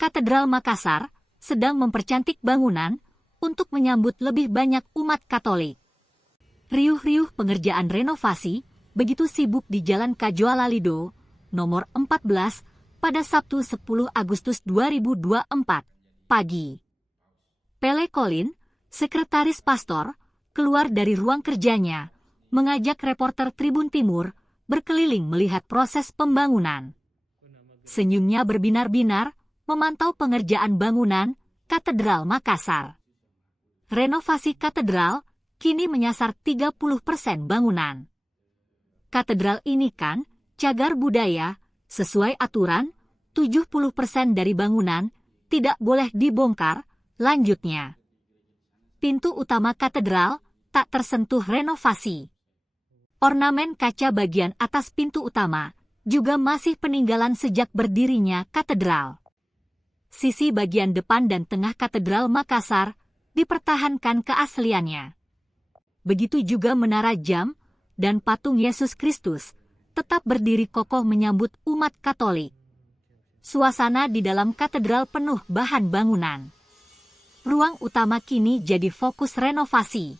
Katedral Makassar sedang mempercantik bangunan untuk menyambut lebih banyak umat Katolik. Riuh-riuh pengerjaan renovasi begitu sibuk di Jalan Kajuala Lido, nomor 14, pada Sabtu 10 Agustus 2024, pagi. Pele Colin, sekretaris pastor, keluar dari ruang kerjanya, mengajak reporter Tribun Timur berkeliling melihat proses pembangunan. Senyumnya berbinar-binar memantau pengerjaan bangunan Katedral Makassar. Renovasi katedral kini menyasar 30% bangunan. Katedral ini kan cagar budaya, sesuai aturan, 70% dari bangunan tidak boleh dibongkar, lanjutnya. Pintu utama katedral tak tersentuh renovasi. Ornamen kaca bagian atas pintu utama juga masih peninggalan sejak berdirinya katedral. Sisi bagian depan dan tengah Katedral Makassar dipertahankan keasliannya. Begitu juga menara jam dan patung Yesus Kristus tetap berdiri kokoh menyambut umat Katolik. Suasana di dalam katedral penuh bahan bangunan. Ruang utama kini jadi fokus renovasi.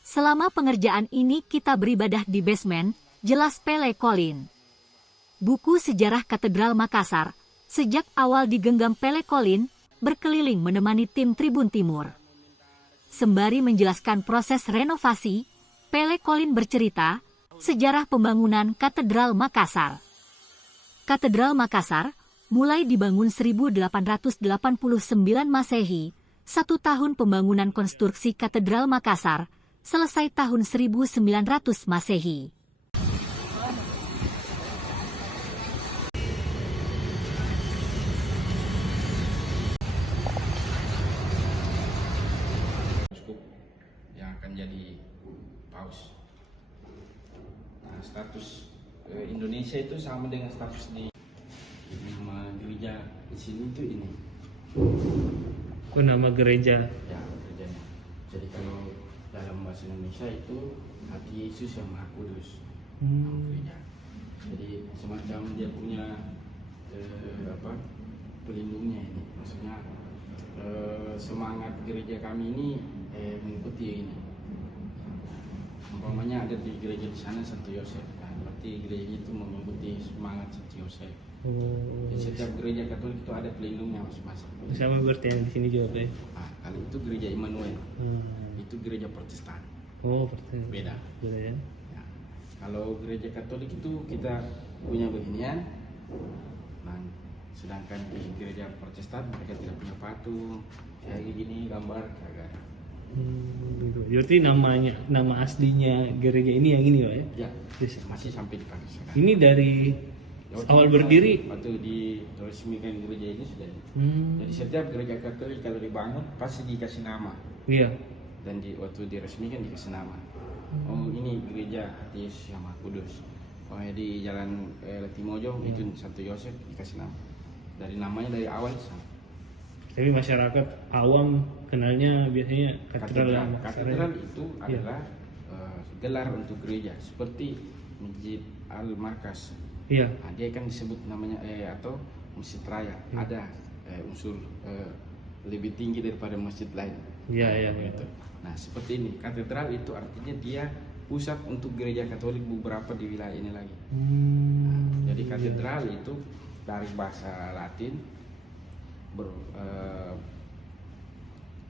Selama pengerjaan ini kita beribadah di basement, jelas Pele Colin. Buku sejarah Katedral Makassar sejak awal digenggam Pele Colin berkeliling menemani tim Tribun Timur. Sembari menjelaskan proses renovasi, Pele Colin bercerita sejarah pembangunan Katedral Makassar. Katedral Makassar mulai dibangun 1889 Masehi, 1 tahun pembangunan konstruksi Katedral Makassar, selesai tahun 1900 Masehi. Jadi paus. Nah, status Indonesia itu sama dengan status di nama gereja di sini itu ini. Nama gereja. Ya, gerejanya. Jadi kalau dalam bahasa Indonesia itu hati Yesus yang Maha Kudus. Gereja. Jadi semacam dia punya pelindungnya ini. Maksudnya semangat gereja kami ini mengikuti ini. Umpamanya ada di gereja di sana Santo Yosef, nah, berarti gereja itu mengikuti semangat Santo Yosef. Di setiap gereja Katolik itu ada pelindungnya masing-masing. Sama berarti yang di sini juga, Pak? Nah, kalau itu gereja Immanuel, itu gereja Protestan. Oh, Protestan. Beda. Beda ya. Ya. Kalau gereja Katolik itu kita punya beginian, nah, sedangkan di gereja Protestan mereka tidak punya patung, kayak gini gambar kagak. Berarti nama aslinya gereja ini yang ini, Pak ya? Ya, masih sampai dipakai sekarang. Ini dari awal berdiri? Waktu diresmikan gereja ini sudah. Jadi setiap gereja Katolik kalau dibangun pasti dikasih nama. Iya. Dan waktu diresmikan dikasih nama. Oh, ini gereja hati Yesus yang Maha Kudus. Oh, di Jalan Latimojo itu Santo Yosef dikasih nama. Dari namanya dari awal sama. Tapi masyarakat awam kenalnya biasanya katedral. Katedral itu adalah gelar untuk gereja seperti Masjid Al-Markas. Iya. Nah, dia kan disebut namanya atau Masjid Raya. Ada unsur lebih tinggi daripada masjid lain. Iya. Gitu. Nah, seperti ini. Katedral itu artinya dia pusat untuk gereja Katolik beberapa di wilayah ini lagi. Nah, jadi katedral itu dari bahasa Latin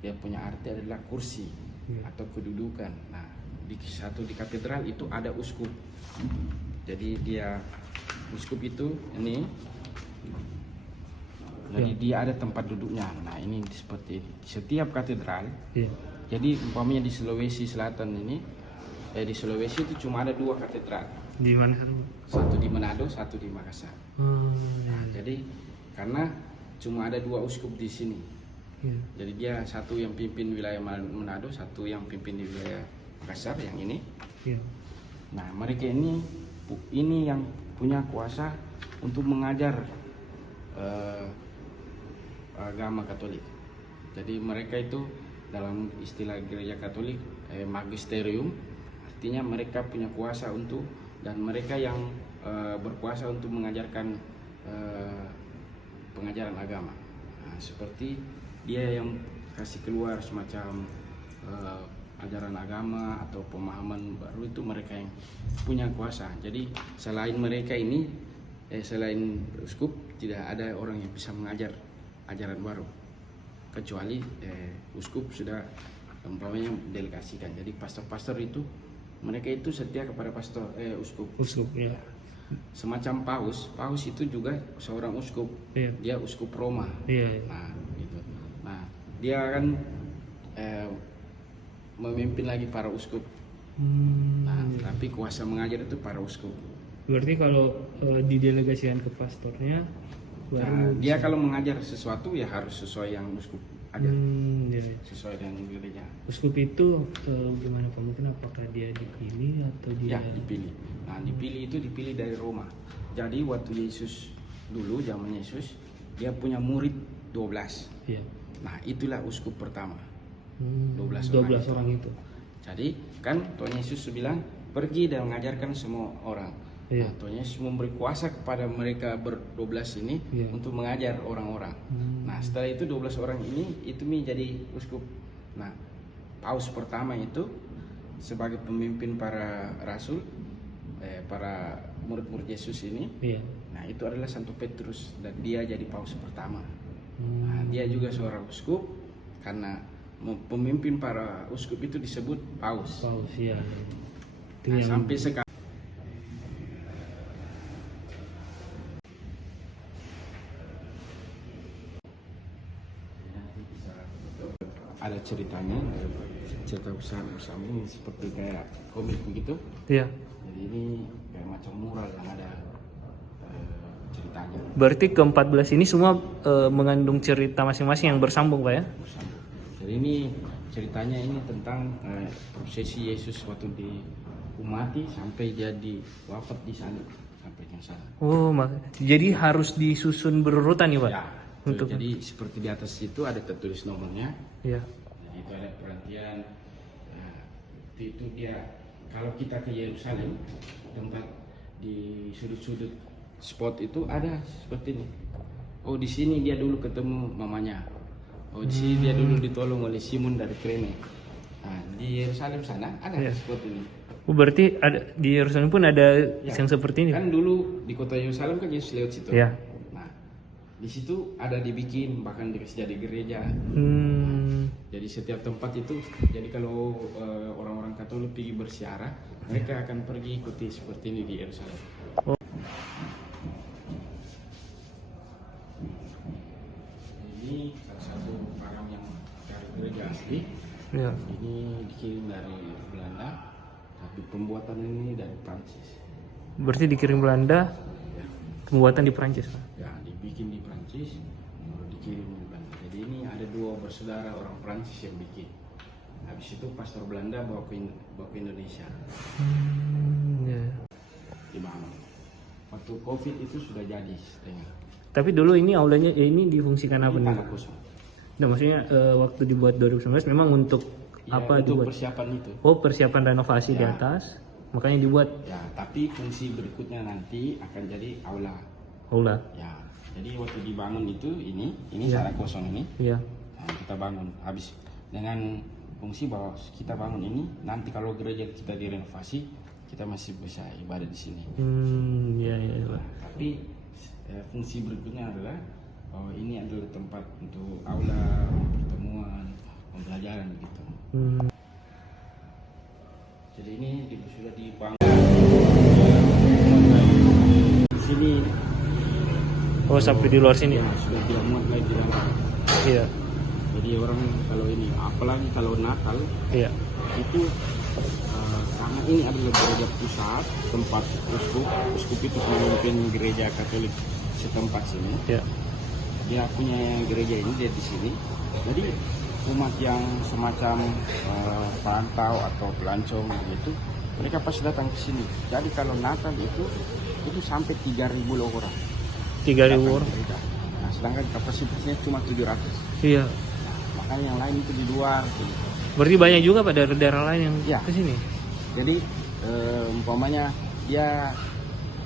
dia punya arti adalah kursi atau kedudukan. Nah, di katedral itu ada uskup. Jadi dia uskup itu ini. Jadi dia ada tempat duduknya. Nah, ini seperti ini. Setiap katedral. Jadi umpamanya di Sulawesi Selatan ini, di Sulawesi itu cuma ada 2 katedral. Di mana? Satu di Manado, satu di Makassar. Nah, jadi karena cuma ada 2 uskup di sini. Jadi dia satu yang pimpin wilayah Manado, satu yang pimpin di wilayah Makassar yang ini. Nah, mereka ini yang punya kuasa untuk mengajar agama Katolik. Jadi mereka itu dalam istilah gereja Katolik magisterium, artinya mereka punya kuasa untuk dan mereka yang berkuasa untuk mengajarkan pengajaran agama. Nah, seperti dia yang kasih keluar semacam ajaran agama atau pemahaman baru, itu mereka yang punya kuasa. Jadi selain mereka ini, selain uskup, tidak ada orang yang bisa mengajar ajaran baru kecuali uskup sudah umpamanya delegasikan. Jadi pastor-pastor itu mereka itu setia kepada pastor uskup. Uskup ya. Semacam paus itu juga seorang uskup. Iya. Dia uskup Roma. Iya. Nah, gitu. Nah, dia akan memimpin lagi para uskup. Nah, tapi kuasa mengajar itu para uskup. Berarti kalau didelegasikan ke pastornya baru dia kalau mengajar sesuatu ya harus sesuai yang uskup ajar. Iya. Sesuai dengan gereja. Uskup itu gimana Pak? Mungkin apakah dia dipilih atau dia? Ya, dipilih. Nah, dipilih dari Roma. Jadi waktu Yesus dulu, zaman Yesus, dia punya murid 12. Iya. Nah, itulah uskup pertama. 12 orang itu. Jadi kan Tuhan Yesus bilang pergi dan mengajarkan semua orang. Iya. Nah, Tuhan Yesus memberi kuasa kepada mereka ber-12 ini untuk mengajar orang-orang. Nah, setelah itu 12 orang ini itu menjadi uskup. Nah, paus pertama itu sebagai pemimpin para rasul, para murid-murid Yesus ini. Iya. Nah, itu adalah Santo Petrus dan dia jadi paus pertama. Nah, dia juga seorang uskup karena pemimpin para uskup itu disebut paus. Paus ya. Nah, sampai sekarang ada ceritanya, cerita bersama ini seperti kayak komik begitu. Iya. Jadi ini kayak macam mural yang ada ceritanya. Berarti ke-14 ini semua mengandung cerita masing-masing yang bersambung Pak ya? Bersambung. Jadi ini ceritanya ini tentang prosesi Yesus waktu diumati sampai jadi wafat di sana, sampai yang sana. Oh, jadi harus disusun berurutan nih Pak? Ya. Jadi seperti di atas itu ada tertulis nomornya. Iya. Nah, itu ada perhatian. Nah, itu dia. Kalau kita ke Yerusalem, tempat di sudut-sudut spot itu ada seperti ini. Oh, di sini dia dulu ketemu mamanya. Oh, di sini dia dulu ditolong oleh Simon dari Kirene. Nah, di Yerusalem sana ada seperti ini. Oh, berarti ada di Yerusalem pun ada yang seperti ini. Kan dulu di kota Yerusalem kan Yesus lewat situ. Iya. Nah, di situ ada dibikin bahkan jadi gereja. Jadi setiap tempat itu, jadi kalau orang-orang Katolik pergi bersiarah, mereka akan pergi ikuti seperti ini di Yerusalem. Oh. Ini salah satu barang yang dari gereja asli. Ya. Ini dikirim dari Belanda, tapi pembuatan ini dari Prancis. Berarti dikirim Belanda, pembuatan di Prancis Pak? Ya, dibikin di Prancis, baru dikirim di Belanda. Jadi ini ada dua bersaudara orang Prancis yang bikin. Habis itu pastor Belanda bawa ke Indonesia. Ya. Dibangun. Waktu COVID itu sudah jadi setengah. Tapi dulu ini aulanya ini difungsikan apa nih? Tanah kosong. Nah, maksudnya waktu dibuat 2019 memang untuk apa untuk dibuat? persiapan itu. Oh, persiapan renovasi di atas, makanya dibuat. Ya, tapi fungsi berikutnya nanti akan jadi aula. Aula. Ya, jadi waktu dibangun itu ini tanah kosong ini. Iya. Nah, kita bangun habis dengan fungsi bahwa kita bangun ini nanti kalau gereja kita direnovasi kita masih bisa ibadah di sini. Iya. Tapi fungsi berikutnya adalah ini adalah tempat untuk aula, pertemuan, pembelajaran gitu. Jadi ini sudah dibangun. Di sini. Oh, sampai di luar sini. Ya, sudah tidak muat lagi di dalam. Iya. Jadi orang kalau ini, apalagi kalau Natal, Iya. itu karena ini adalah gereja pusat, tempat uskup itu memimpin gereja Katolik setempat sini. Iya. Dia punya gereja ini dia di sini. Jadi umat yang semacam perantau atau pelancong gitu, mereka pasti datang ke sini. Jadi kalau Natal itu sampai 3.000 orang. 3.000 orang. Nah, sedangkan kapasitasnya cuma 700. Iya. Nah, makanya yang lain itu di luar. Gitu. Berarti banyak juga pada daerah lain yang Ya. ke sini. Jadi umpamanya dia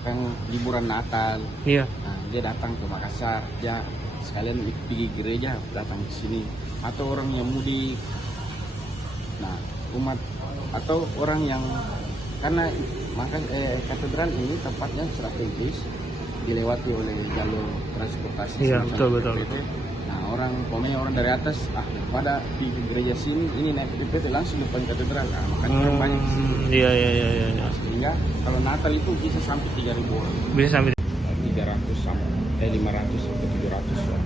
kan liburan Natal. Iya. Nah, dia datang ke Makassar, dia sekalian pergi gereja, datang ke sini. Atau orang yang mudik. Nah, umat atau orang yang karena katedral ini tempatnya strategis, dilewati oleh jalur transportasi. Iya, betul. Nah, orang dari atas daripada di gereja sini ini naik PPT langsung depan katedral. Nah, makanya orang banyak di sini. Iya. Nah, sehingga kalau Natal itu bisa sampai 3.000 orang. Bisa sampai 300 sampai 500 sampai 700 orang.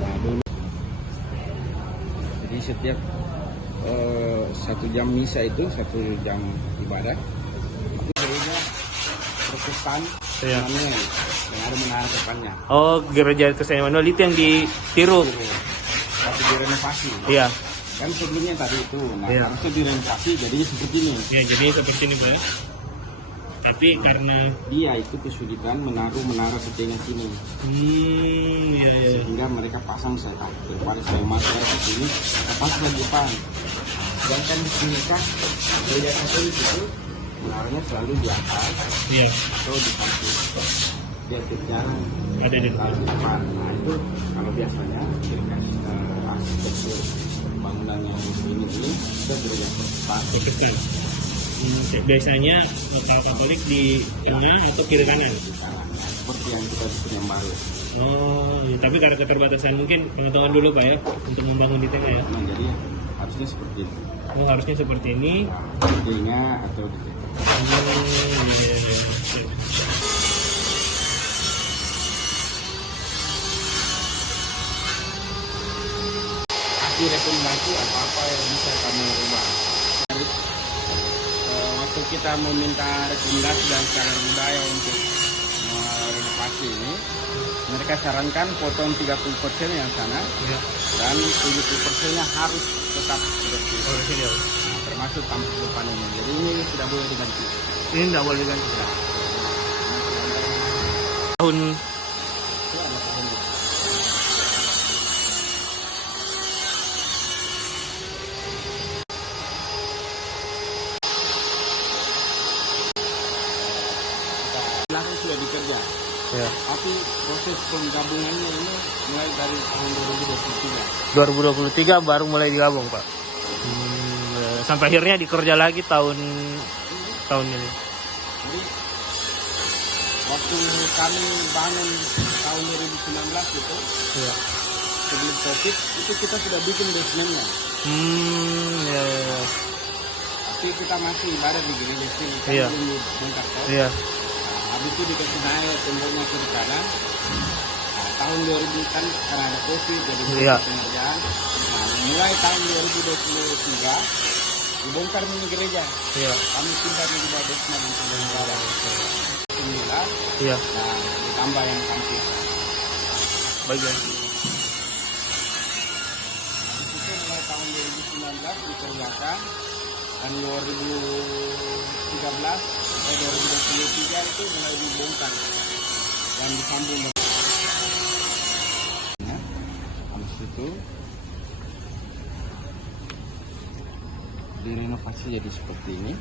Nah, dulu jadi setiap 1 jam misa itu 1 jam ibadah itu gereja Protestan Emmanuel yang ada menara depannya. Oh, gereja Kristen Emmanuel itu yang ditiru. Tapi direnovasi. Iya. Kan sebelumnya tadi itu, nah Iya. harusnya direnovasi jadinya seperti ini. Ya, jadi seperti ini, Pak. Tapi karena Dia itu kesulitan menaruh menara setengah sini, iya. sehingga mereka pasang daripada saya masuk ke sini, pasang di depan. Sedangkan di sini kan gereja Katolik itu menaranya selalu di atas Iya. atau di samping. Biar jarang Ada di depan. depan. Nah itu kalau biasanya arsitektur bangunan yang ini kita gereja Protestan. Protestan. Biasanya kalau Katolik di tengah atau kiri kanan. Seperti yang kita bikin yang baru. Oh, tapi karena keterbatasan mungkin pengetahuan dulu Pak ya untuk membangun di tengah ya. Nah, jadi harusnya seperti itu. Oh, harusnya seperti ini. Telinga atau di Iya. kasih rekomendasi apa yang bisa kamu ubah. Waktu kita meminta rekomendasi dan cagar budaya untuk renovasi ini, mereka sarankan potong 30% yang sana Iya. dan 70%-nya harus tetap seperti itu. Original. Nah, termasuk tampuk depan ini. Jadi ini tidak boleh diganti. Ini nggak boleh diganti. Tahun Itu ada tahun ini. Langsung sudah dikerja. ya. Tapi proses penggabungannya ini mulai dari tahun 2023 2023. baru mulai digabung Pak. Sampai akhirnya dikerja lagi tahun ini. Jadi waktu kami bangun tahun 2019 itu Iya. sebelum COVID itu kita sudah bikin basementnya. Ya. Tapi kita masih ibadah di gereja sini kan Iya. belum bongkar kok. Iya. Nah, habis itu dikasih naik temboknya ke kanan. Nah, tahun 2000 kan karena ada COVID jadi Iya. pengerjaan. Nah, mulai tahun 2023 dibongkar mini gereja. Iya. Kami pindah di bawah basement untuk bongkar. 9. Iya. Nah, ditambah yang kampus. Bagian. Habis itu mulai tahun 2019 dikerjakan dan 2023 itu mulai dibongkar dan disambung. Nah, habis itu direnovasi jadi seperti ini.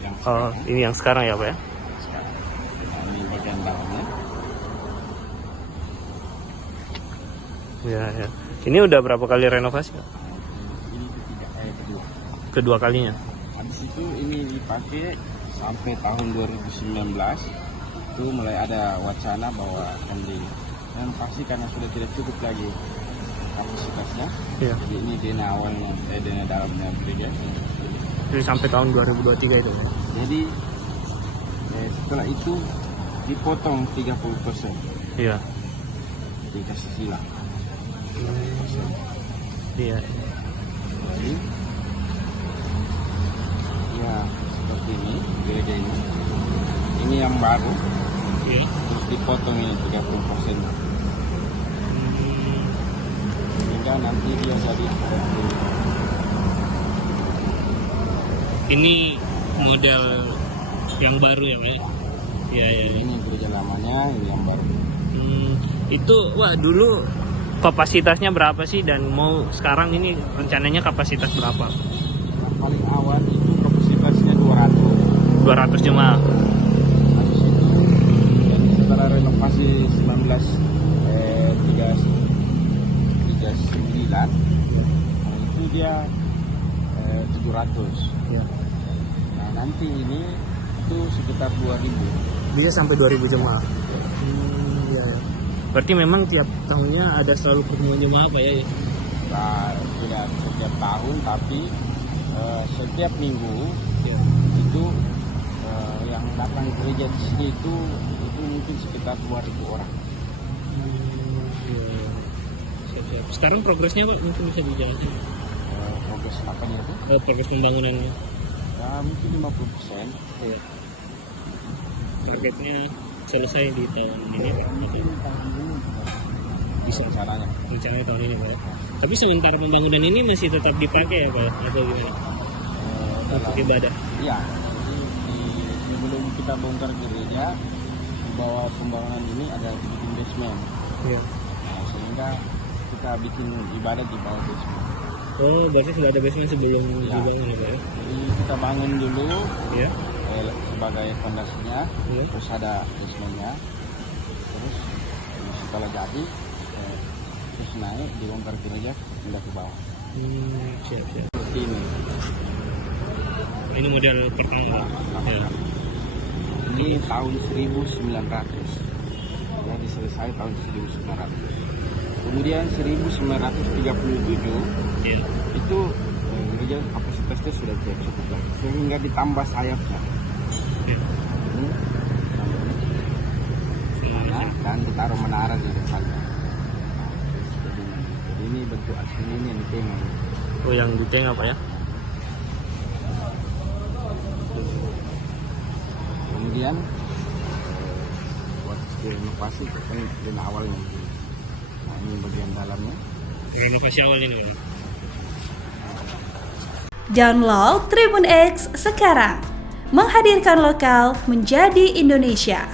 Yang Oh, sekarang. ini yang sekarang ya Pak ya? Sekarang. Nah, ini bagian dalamnya. Iya. Ini udah berapa kali renovasi Pak? Ini kedua. Kedua kalinya. Habis itu ini dipakai sampai tahun 2019 itu mulai ada wacana bahwa akan direnovasi karena sudah tidak cukup lagi kapasitasnya. Iya. Jadi ini dana awalnya, dana dalamnya gereja. Jadi sampai tahun 2023 itu. Jadi setelah itu dipotong 30%, Iya. dikasih silang. Iya. Jadi ya seperti ini gereja ini. Ini yang baru. Oke. Terus dipotong ini 30%. Sehingga nanti dia jadi Ini model yang baru ya Pak ya? Iya. ini gereja lamanya, ini yang baru. Itu wah dulu kapasitasnya berapa sih dan mau sekarang ini rencananya kapasitas berapa? Yang paling awal itu kapasitasnya 200 200 jemaah. Habis itu dan setelah renovasi 1939 itu dia 700. Ya. Nah nanti ini itu sekitar 2000. Bisa sampai 2000 jemaah. Iya, ya. Berarti memang tiap tahunnya ada selalu pertemuan jemaah Pak ya? Nah, tidak setiap tahun tapi setiap minggu Ya. itu yang datang gereja di sini itu mungkin sekitar 2000 orang. Iya. Siap-siap. Sekarang progresnya Pak mungkin bisa dijelaskan? Progres apanya itu? Progres pembangunannya. Ya mungkin 50%. Ya. Targetnya selesai di tahun ini Pak? Mungkin tahun ini Bisa rencananya. rencananya tahun ini Pak. Tapi sementara pembangunan ini masih tetap dipakai ya Pak? Atau gimana? Untuk ibadah? Iya, jadi sebelum kita bongkar gereja, di bawah pembangunan ini ada bikin basement. Iya. Nah, sehingga kita bikin ibadah di bawah basement. Oh, berarti sudah ada basement sebelum Ya. dibangun ya Pak ya? Jadi kita bangun dulu Iya. sebagai fondasinya, Iya. terus ada basementnya, terus setelah jadi terus naik dibongkar gereja pindah ke bawah. Siap-siap. Seperti ini. Ini model pertama. Ya. Ini tahun 1900. Jadi selesai tahun 1900. Kemudian 1937 Ya. itu gereja kapasitasnya sudah cukup lah, sehingga ditambah sayapnya. Ya. Nah, dan ditaruh menara di depannya. Jadi ini bentuk asli ini yang ditengah. Oh, yang di tengah Pak ya? Kemudian buat renovasi kan dari awalnya. Nah, ini bagian dalamnya. Renovasi awal ini Pak. Download Tribun X sekarang, menghadirkan lokal menjadi Indonesia.